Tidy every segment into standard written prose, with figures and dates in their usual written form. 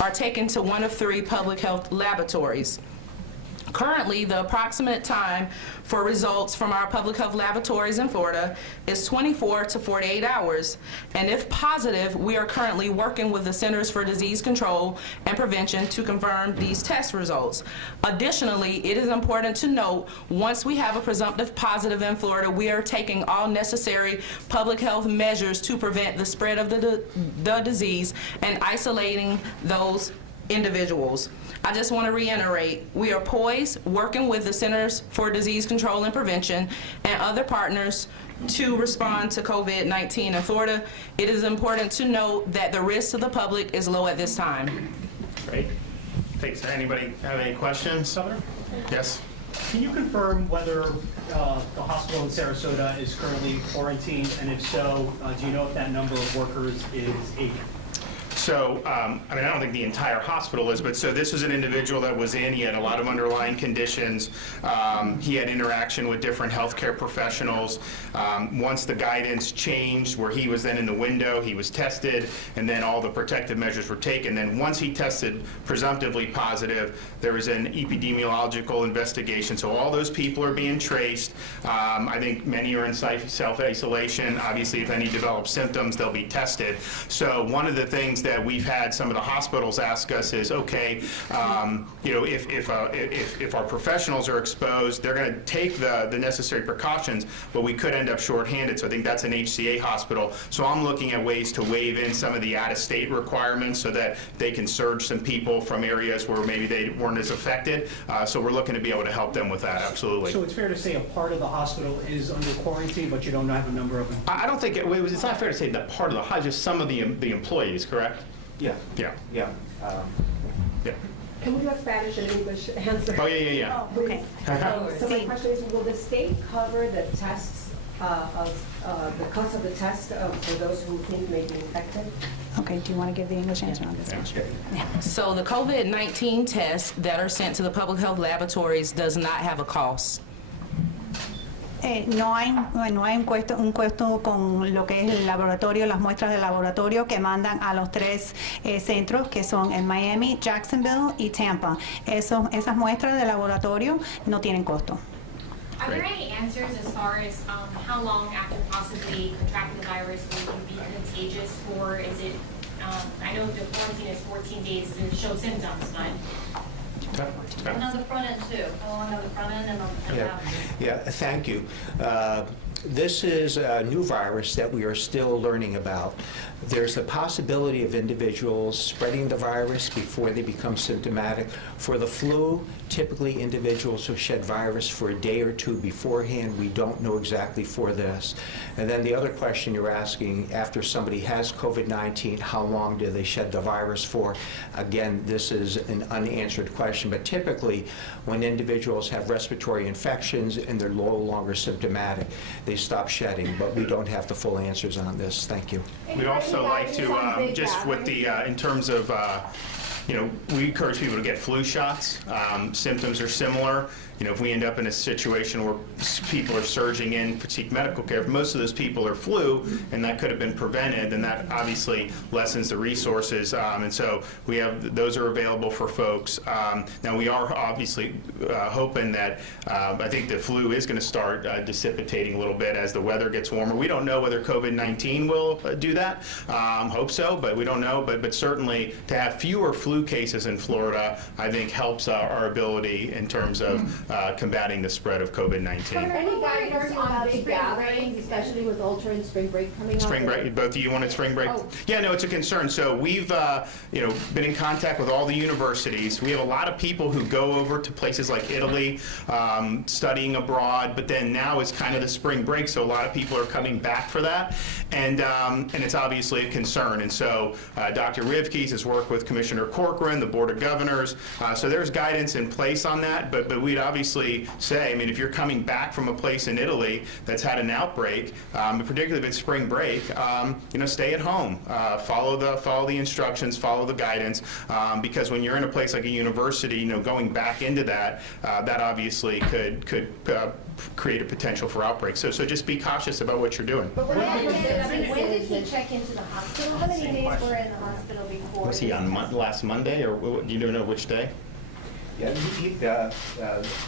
are taken to one of 3 public health laboratories. Currently, the approximate time for results from our public health laboratories in Florida is 24 to 48 hours. And if positive, we are currently working with the Centers for Disease Control and Prevention to confirm these test results. Additionally, it is important to note, once we have a presumptive positive in Florida, we are taking all necessary public health measures to prevent the spread of the disease and isolating those individuals. I just want to reiterate, we are poised, working with the Centers for Disease Control and Prevention and other partners to respond to COVID-19 in Florida. It is important to note that the risk to the public is low at this time. Great. Thanks. Anybody have any questions? Governor? Yes. Can you confirm whether the hospital in Sarasota is currently quarantined, and if so, do you know if that number of workers is 80? So, I mean, I don't think the entire hospital is, but so this was an individual that was in, he had a lot of underlying conditions. He had interaction with different healthcare professionals. Once the guidance changed, where he was then in the window, he was tested, and then all the protective measures were taken. Then once he tested presumptively positive, there was an epidemiological investigation. So all those people are being traced. I think many are in self-isolation. Obviously, if any develop symptoms, they'll be tested. So one of the things that we've had some of the hospitals ask us is, okay, you know, if our professionals are exposed, they're going to take the necessary precautions, but we could end up shorthanded. So I think that's an HCA hospital. So I'm looking at ways to waive in some of the out-of-state requirements so that they can surge some people from areas where maybe they weren't as affected. So we're looking to be able to help them with that, absolutely. So it's fair to say a part of the hospital is under quarantine, but you don't have a number of them? I don't think, it's not fair to say that part of the hospital, just some of the employees, correct? Yeah. Yeah. Yeah. Yeah. Can we do a Spanish and English answer? Oh, yeah. Oh, okay. So my question is, will the state cover the tests the cost of the test for those who think may be infected? Okay, do you want to give the English answer on this one? Yeah. So the COVID-19 tests that are sent to the public health laboratories does not have a cost. No hay un costo con lo que es el laboratorio, las muestras de laboratorio que mandan a los 3 centros que son en Miami, Jacksonville y Tampa. Esas muestras de laboratorio no tienen costo. Are there any answers as far as how long after possibly contracting the virus will you be contagious, or is it, I know the quarantine is 14 days to show symptoms, but... And on the front end too. On the front end and on the back. Yeah, thank you. This is a new virus that we are still learning about. There's a possibility of individuals spreading the virus before they become symptomatic. For the flu, typically individuals who shed virus for a day or 2 beforehand. We don't know exactly for this. And then the other question you're asking, after somebody has COVID-19, how long do they shed the virus for? Again, this is an unanswered question, but typically when individuals have respiratory infections and they're no longer symptomatic, they stop shedding, but we don't have the full answers on this. Thank you. We'd also like to, just with the, in terms of, you know, we encourage people to get flu shots. Symptoms are similar. You know, if we end up in a situation where people are surging in to seek medical care, if most of those people are flu, and that could have been prevented, then that obviously lessens the resources. And so we have, those are available for folks. Now we are obviously hoping that, I think the flu is going to start dissipating a little bit as the weather gets warmer. We don't know whether COVID-19 will do that. Hope so, but we don't know. But certainly to have fewer flu cases in Florida, I think helps our ability in terms of combating the spread of COVID-19. Any guidance on big gatherings, especially with Ultra and spring break coming up? Spring break, both of you wanted spring break? Oh. Yeah, no, it's a concern. So we've you know, been in contact with all the universities. We have a lot of people who go over to places like Italy, studying abroad, but then now is kind of the spring break, so a lot of people are coming back for that. And it's obviously a concern. And so Dr. Rivkees has worked with Commissioner Corcoran, the Board of Governors. So there's guidance in place on that, but we'd obviously say, I mean, if you're coming back from a place in Italy that's had an outbreak, particularly if it's spring break, you know, stay at home. Follow the instructions, follow the guidance, because when you're in a place like a university, you know, going back into that, that obviously could create a potential for outbreaks. So just be cautious about what you're doing. But when did he check into the hospital? How many days were in the hospital before? Was he on last Monday, or do you know which day? Yeah, the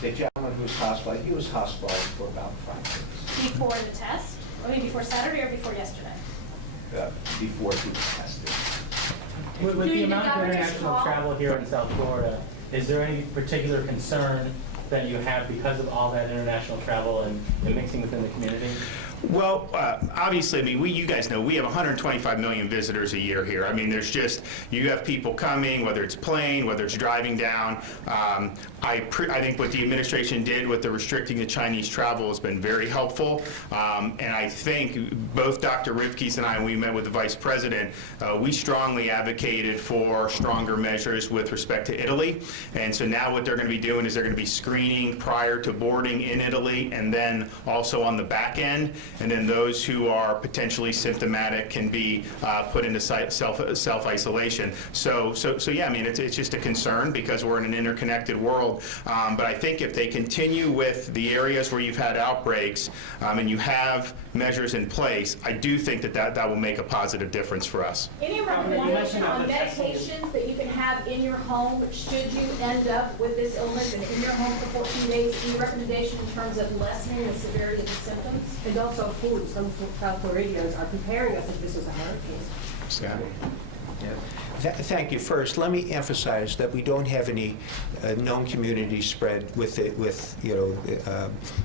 gentleman who was hospitalized, he was hospitalized for about 5 days Before the test? I mean, before Saturday or before yesterday? before he was tested. With the During the amount of governor's international call? travel here in South Florida, is there any particular concern that you have because of all that international travel and the mixing within the community? Well, obviously, I mean, you guys know, we have 125 million visitors a year here. I mean, there's just, you have people coming, whether it's plane, whether it's driving down. I think what the administration did with the restricting the Chinese travel has been very helpful. And I think both Dr. Rivkes and I, when we met with the Vice President, we strongly advocated for stronger measures with respect to Italy. And so now what they're going to be doing is they're going to be screening prior to boarding in Italy, and then also on the back end. And then those who are potentially symptomatic can be put into self-isolation. So yeah, I mean, it's just a concern because we're in an interconnected world. But I think if they continue with the areas where you've had outbreaks and you have measures in place, I do think that will make a positive difference for us. Any recommendation on medications that you can have in your home should you end up with this illness and in your home for 14 days? Any recommendation in terms of lessening the severity of the symptoms? And also food. Some South Floridians are preparing us if this was a hurricane. Scott? Thank you. First, let me emphasize that we don't have any known community spread with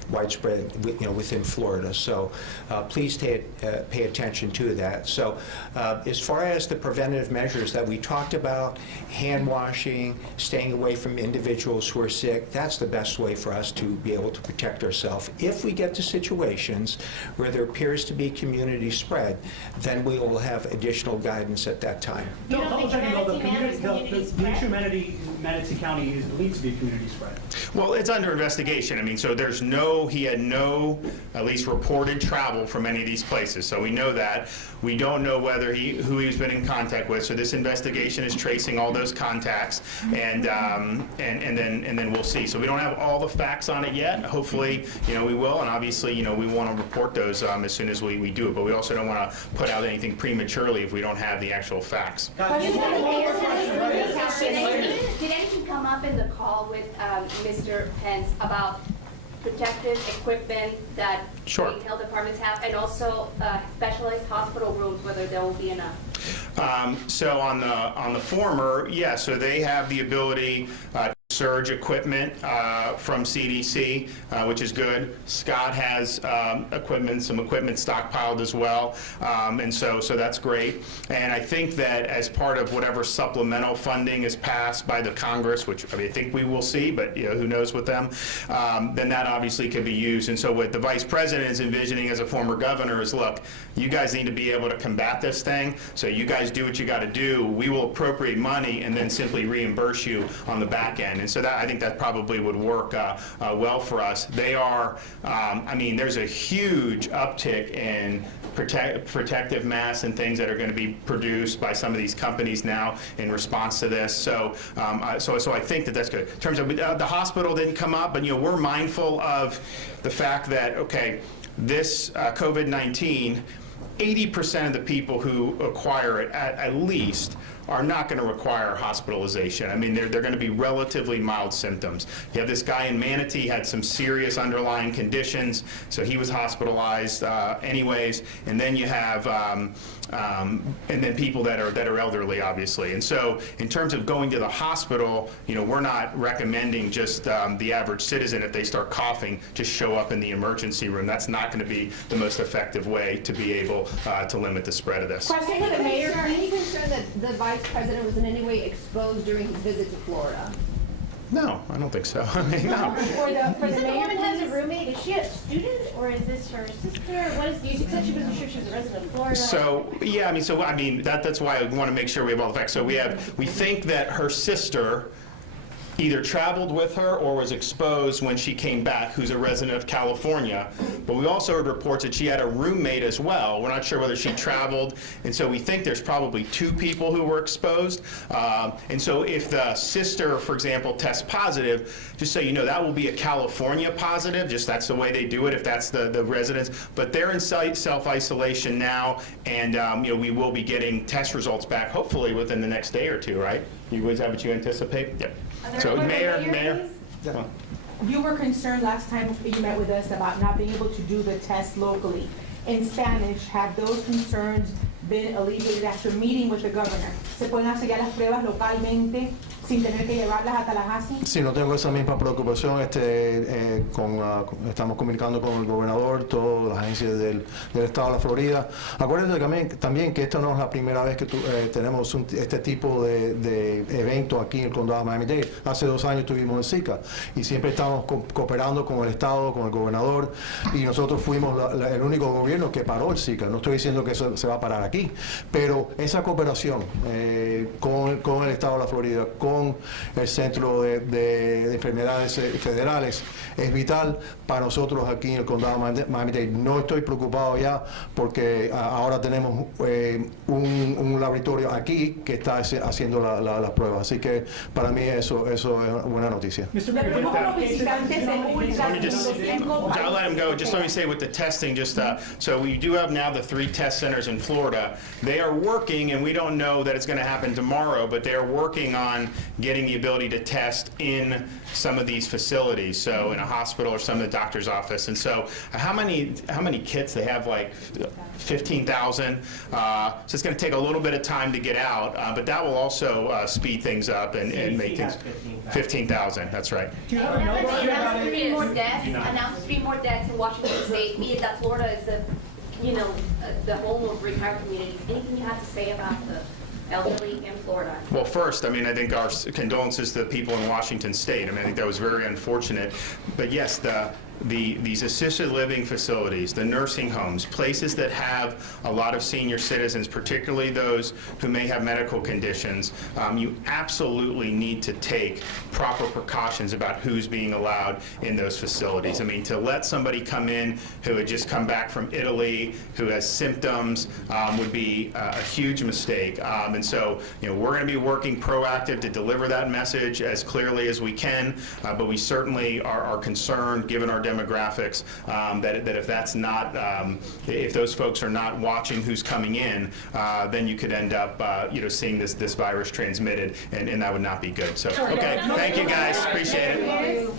widespread within Florida. So please pay attention to that. So as far as the preventative measures that we talked about, hand washing, staying away from individuals who are sick, that's the best way for us to be able to protect ourselves. If we get to situations where there appears to be community spread, then we will have additional guidance at that time. You don't think The issue in Manatee County is believed to be community spread. Well, it's under investigation. I mean, so he had no, at least reported travel from any of these places. So we know that. We don't know who he's been in contact with. So this investigation is tracing all those contacts, and then we'll see. So we don't have all the facts on it yet. Hopefully, we will, and obviously, we want to report those as soon as we do it. But we also don't want to put out anything prematurely if we don't have the actual facts. Did anything come up in the call with Mr. Pence about protective equipment that Sure. the health departments have, and also specialized hospital rooms, whether there will be enough? So on the former, yeah, so they have the ability surge equipment from CDC, which is good. Scott has some equipment stockpiled as well, and so that's great. And I think that as part of whatever supplemental funding is passed by the Congress, which I think we will see, but who knows with them, then that obviously could be used. And so what the Vice President is envisioning as a former governor is, look, you guys need to be able to combat this thing, so you guys do what you got to do. We will appropriate money and then simply reimburse you on the back end. And so I think that probably would work well for us. They are, there's a huge uptick in protective masks and things that are going to be produced by some of these companies now in response to this. So I think that's good. In terms of the hospital didn't come up, but we're mindful of the fact that, okay, this COVID-19, 80% of the people who acquire it at least are not going to require hospitalization. I mean, they're going to be relatively mild symptoms. You have this guy in Manatee had some serious underlying conditions, so he was hospitalized anyways. And then you have, and then people that are elderly, obviously. And so, in terms of going to the hospital, we're not recommending just the average citizen, if they start coughing, just show up in the emergency room. That's not going to be the most effective way to be able to limit the spread of this. Question for the mayor. Any concern that the Vice President was in any way exposed during his visit to Florida? No, I don't think so. I mean, no. For the The mayor, woman has a please? roommate. Is she a student or is this her sister? What is? You said she wasn't sure she was a resident of Florida. That's why I want to make sure we have all the facts. So we think that her sister either traveled with her or was exposed when she came back, who's a resident of California. But we also heard reports that she had a roommate as well. We're not sure whether she traveled, and so we think there's probably 2 people who were exposed. And so if the sister, for example, tests positive, just so you know, that will be a California positive, just that's the way they do it if that's the residence. But they're in self-isolation now, and you know, we will be getting test results back hopefully within the next day or 2, right? Is that what you anticipate? Yep. So Mayor. You were concerned last time you met with us about not being able to do the test locally. In Spanish, have those concerns been alleviated after meeting with the governor? ¿Se pueden hacer ya las pruebas localmente sin tener que llevarlas a Tallahassee? Sí, no tengo esa misma preocupación. Estamos comunicando con el gobernador, todas las agencias del estado de la Florida. Acuérdate también que esta no es la primera vez que tenemos este tipo de evento aquí en el condado de Miami-Dade. Hace 2 años tuvimos el Zika y siempre estamos cooperando con el estado, con el gobernador, y nosotros fuimos el único gobierno que paró el Zika. No estoy diciendo que eso se va a parar aquí, pero esa cooperación con el estado de la Florida, con el Centro de Enfermedades Federales, es vital para nosotros aquí en el condado de Miami-Dade. No estoy preocupado ya porque ahora tenemos un laboratorio aquí que está haciendo las pruebas. Así que para mí eso es buena noticia. I'll let him go. Just let me say with the testing, so we do have now the 3 test centers in Florida. They are working, and we don't know that it's going to happen tomorrow, but they are working on getting the ability to test in some of these facilities, so in a hospital or some of the doctor's office. And so how many kits? They have like 15,000. So it's going to take a little bit of time to get out, but that will also speed things up and make things. 15,000, that's right. Announced 3 more deaths in Washington State, meaning that Florida is the home of retired communities. Anything you have to say about the elderly in Florida? Well, first, I mean, I think our condolences to the people in Washington State. I mean, I think that was very unfortunate. But yes, these assisted living facilities, the nursing homes, places that have a lot of senior citizens, particularly those who may have medical conditions, you absolutely need to take proper precautions about who's being allowed in those facilities. I mean, to let somebody come in who had just come back from Italy, who has symptoms, would be a huge mistake. And so, you know, we're going to be working proactive to deliver that message as clearly as we can, but we certainly are concerned, given our demographics, that if that's not, if those folks are not watching who's coming in, then you could end up, seeing this virus transmitted, and that would not be good. So, okay, thank you guys, appreciate it.